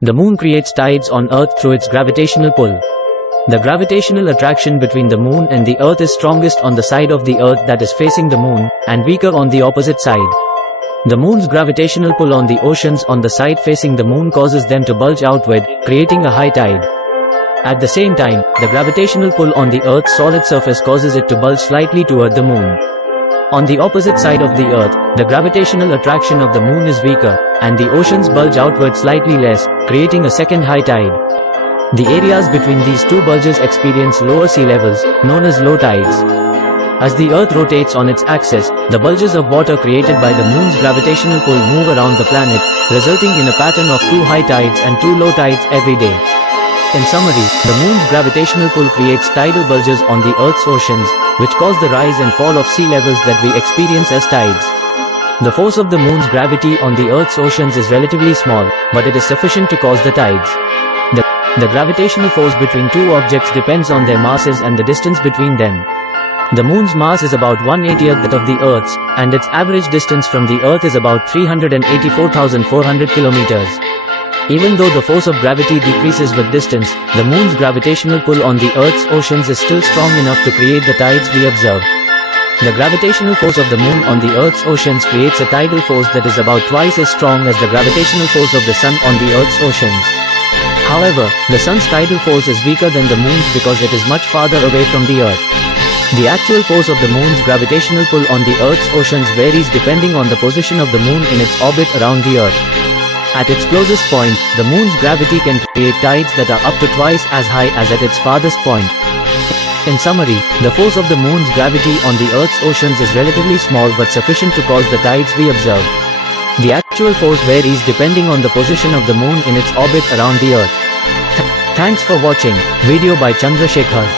The moon creates tides on Earth through its gravitational pull. The gravitational attraction between the moon and the Earth is strongest on the side of the Earth that is facing the moon, and weaker on the opposite side. The moon's gravitational pull on the oceans on the side facing the moon causes them to bulge outward, creating a high tide. At the same time, the gravitational pull on the Earth's solid surface causes it to bulge slightly toward the moon. On the opposite side of the Earth, the gravitational attraction of the moon is weaker, and the oceans bulge outward slightly less, creating a second high tide. The areas between these two bulges experience lower sea levels, known as low tides. As the Earth rotates on its axis, the bulges of water created by the moon's gravitational pull move around the planet, resulting in a pattern of 2 high tides and 2 low tides every day. In summary, the moon's gravitational pull creates tidal bulges on the Earth's oceans, which cause the rise and fall of sea levels that we experience as tides. The force of the moon's gravity on the Earth's oceans is relatively small, but it is sufficient to cause the tides. The gravitational force between two objects depends on their masses and the distance between them. The moon's mass is about 1/80th that of the Earth's, and its average distance from the Earth is about 384,400 kilometers. Even though the force of gravity decreases with distance, the moon's gravitational pull on the Earth's oceans is still strong enough to create the tides we observe. The gravitational force of the moon on the Earth's oceans creates a tidal force that is about twice as strong as the gravitational force of the sun on the Earth's oceans. However, the sun's tidal force is weaker than the moon's because it is much farther away from the Earth. The actual force of the moon's gravitational pull on the Earth's oceans varies depending on the position of the moon in its orbit around the Earth. At its closest point, the moon's gravity can create tides that are up to twice as high as at its farthest point. In summary, the force of the moon's gravity on the Earth's oceans is relatively small but sufficient to cause the tides we observe. The actual force varies depending on the position of the moon in its orbit around the Earth. Thanks for watching. Video by Chandrasekhar.